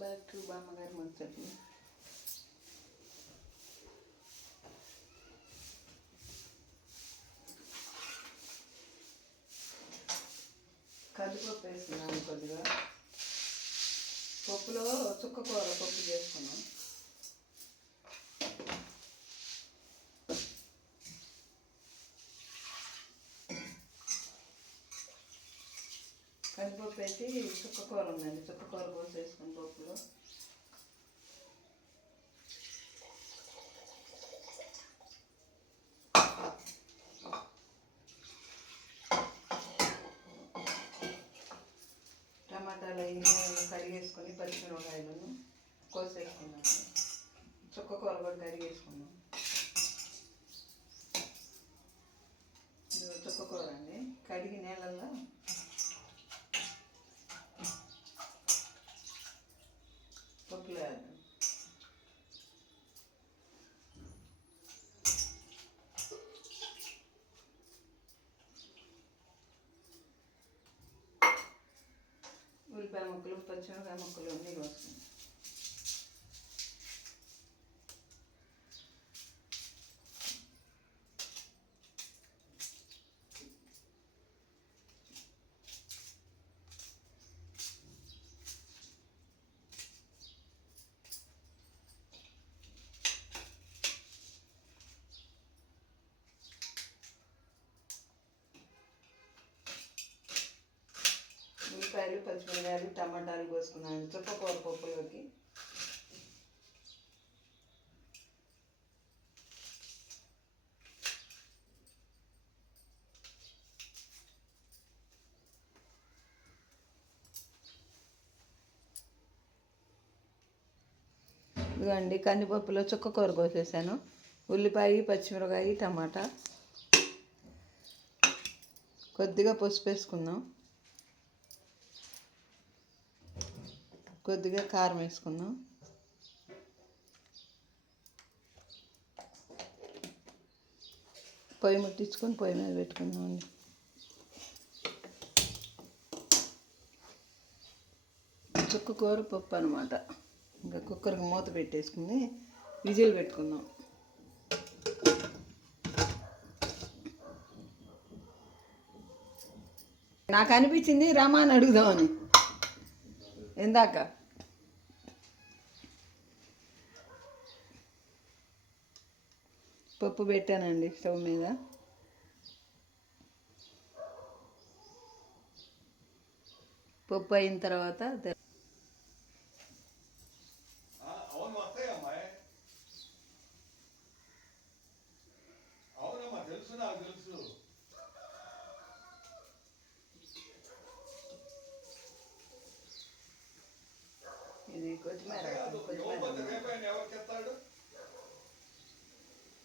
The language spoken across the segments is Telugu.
బ్యాక్ టు బామ్మగారి ముచ్చట్లు. కందిపప్పు వేసుకున్నాను కొద్దిగా. పప్పులో చుక్కకూర పప్పు చేసుకున్నాం. కందిపప్పు వేసి చుక్కకూర ఉందండి, చుక్కకూర పోసి వేసుకుని పప్పులో టమాటాలు అవి కడిగేసుకొని పచ్చిమిరపకాయలను కోసేసుకున్నాను. చుక్కకూర కూడా కడిగేసుకున్నాం. చుక్కకూర అండి కడిగి నీళ్ళల్లో పప్పులో వేద్దాం. ఉల్లిపాయ ముక్కలు, పచ్చిమిరపకాయ ముక్కలు అన్నీ కోసుకుందాం. ఉల్లిపాయలు, పచ్చిమిరపకాయలు, టమాటాలు కోసుకున్నాను చుక్కకూర పప్పులోకి. ఇదిగోండి కందిపప్పులో చుక్కకూర కోసేసాను. ఉల్లిపాయ, పచ్చిమిరపకాయ, టమాటా, కొద్దిగా పసుపు వేసుకుందాం, కొద్దిగా కారం వేసుకుందాం, పొయ్యి ముట్టించుకొని పొయ్యి మీద పెట్టుకుందామండి. చుక్కకూర పప్పు అనమాట. ఇంకా కుక్కర్కి మూత పెట్టేసుకుని విజిల్ పెట్టుకుందాం. నాకు అనిపించింది రమాని అడుగుదామని ఇందాక. పప్పు పెట్టానండి స్టవ్ మీద. పప్పు అయిన తర్వాత ఇది కొత్తిమీర.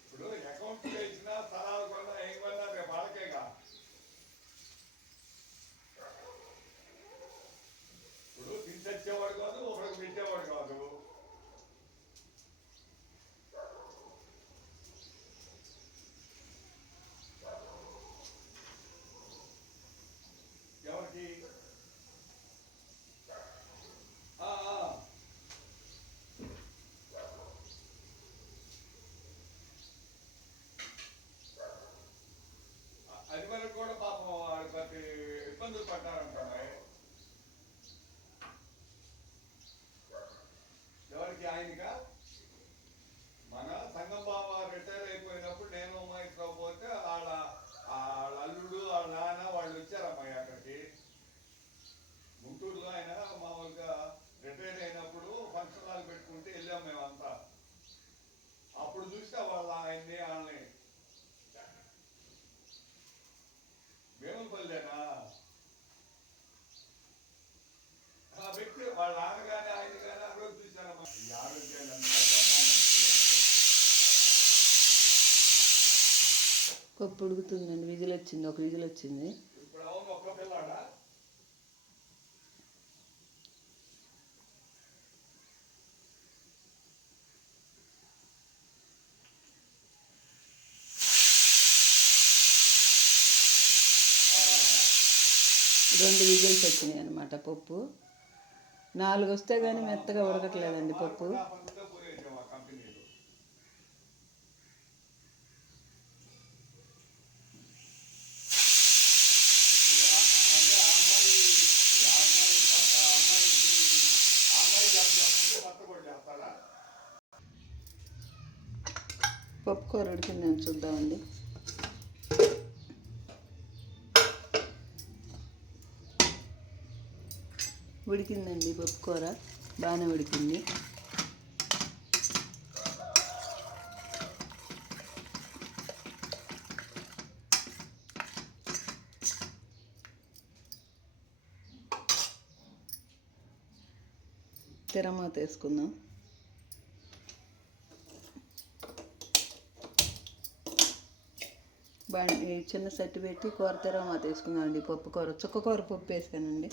ఇప్పుడు అకౌంట్ వేసిన స్థలాలు కొన్నా ఏం కొన్నా రేపు వాళ్ళకేగా. ఇప్పుడు తీసేవాడు కాదు, ఒకరికి పెట్టేవాడు కాదు. ఎవరికి అది వరకు కూడా పాపం వాడి ప్రతి ఇబ్బందులు పడ్డారంటున్నాయి. ఎవరికి ఆయనగా మన సంగం బావ రిటైర్ అయిపోయినప్పుడు నేను మైత్రో పోతే వాళ్ళ అల్లుడు వాళ్ళ నాన్న వాళ్ళు వచ్చారమ్మాయి అక్కడికి. గుంటూరులో ఆయన మామూలుగా రిటైర్ అయినప్పుడు ఫంక్షన్ హాల్ పెట్టుకుంటే వెళ్ళాం మేమంతా. అప్పుడు చూస్తే ఆయన్ని వాళ్ళని వేములపల్లేనా ఆ వ్యక్తి వాళ్ళ నాన్న కానీ ఆయన కానీ ఆ రోజు చూశారమ్మా. ఈ ఆరోగ్యాలు పప్పు ఉడుకుతుందండి. విజిల్ వచ్చింది, ఒక విజిల్ వచ్చింది. ఇప్పుడు అవును ఒక్క పిల్లాడా. రెండు విజిల్స్ వచ్చినాయి అన్నమాట పప్పు. 4 వస్తే కానీ మెత్తగా ఉడకట్లేదండి పప్పు. పోయేసాం ఆ కంపెనీలో. అంటే ఆ అమ్మాయి జాబ్ చేస్తుంటే భర్త కూడా చేస్తాడా? పప్పు కూర ఉడికిందని చూద్దామండి. ఉడికిందండి పప్పు కూర, బాగానే ఉడికింది. తిరమాత వేసుకుందాం. ఈ చిన్న సెట్టు పెట్టి కూర తిరమాత వేసుకుందాం అండి. పప్పు కూర, చుక్క కూర పప్పు వేసానండి.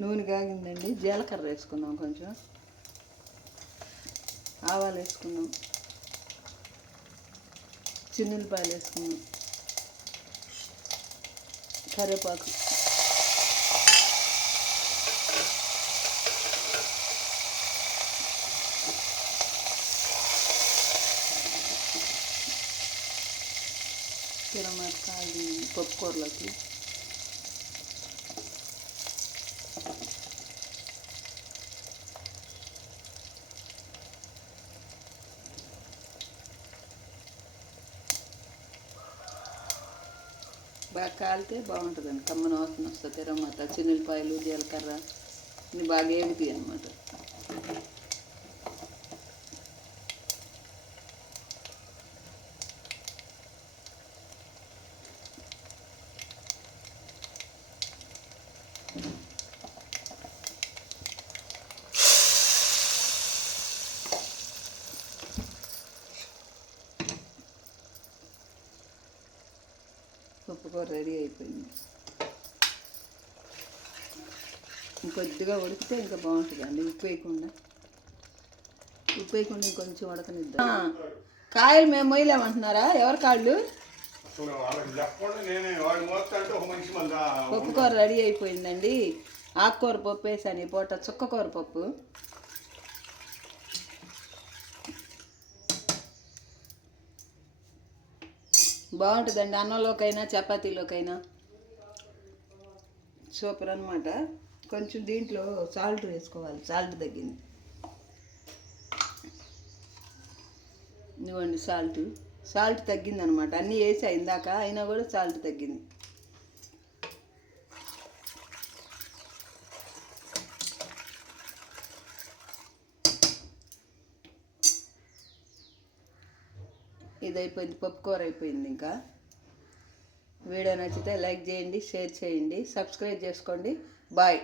నూనె కాగిందండి, జీలకర్ర వేసుకుందాం, కొంచెం ఆవాలు వేసుకుందాం, చిన్నులపాయలు వేసుకుందాం, కరివేపాకు, తిరమాత కాగి పప్పు కూరలోకి బాగా కాలితే బాగుంటుందండి. కమ్మన వాసన వస్తుంది. తిరమాత, చిన్నులపాయలు, జీలకర్ర ఇన్ని బాగా ఏగుతాయి అన్నమాట. పప్పు కూర రెడీ అయిపోయింది. ఇంకొద్దిగా ఉడికితే ఇంకా బాగుంటుందండి. ఉప్పు వేయకుండా ఇంకొంచెం ఉడకనిద్దాం. కాయలు మేము మొయ్యలేమంటున్నారా? ఎవరి కాళ్ళు? పప్పు కూర రెడీ అయిపోయిందండి. ఆకుకూర పప్పు వేసాను ఈ పూట, చుక్క కూర పప్పు. బాగుంటుందండి. అన్నంలోకైనా చపాతీలోకైనా సూపర్ అన్నమాట. కొంచెం దీంట్లో సాల్ట్ వేసుకోవాలి, సాల్ట్ తగ్గింది. ఇవ్వండి సాల్ట్ తగ్గింది అనమాట. అన్నీ వేసా ఇందాక, అయినా కూడా సాల్ట్ తగ్గింది. ఇది అయిపోయింది, పప్పు కూర అయిపోయింది. ఇంకా వీడియో నచ్చితే లైక్ చేయండి, షేర్ చేయండి, సబ్స్క్రైబ్ చేసుకోండి. బాయ్.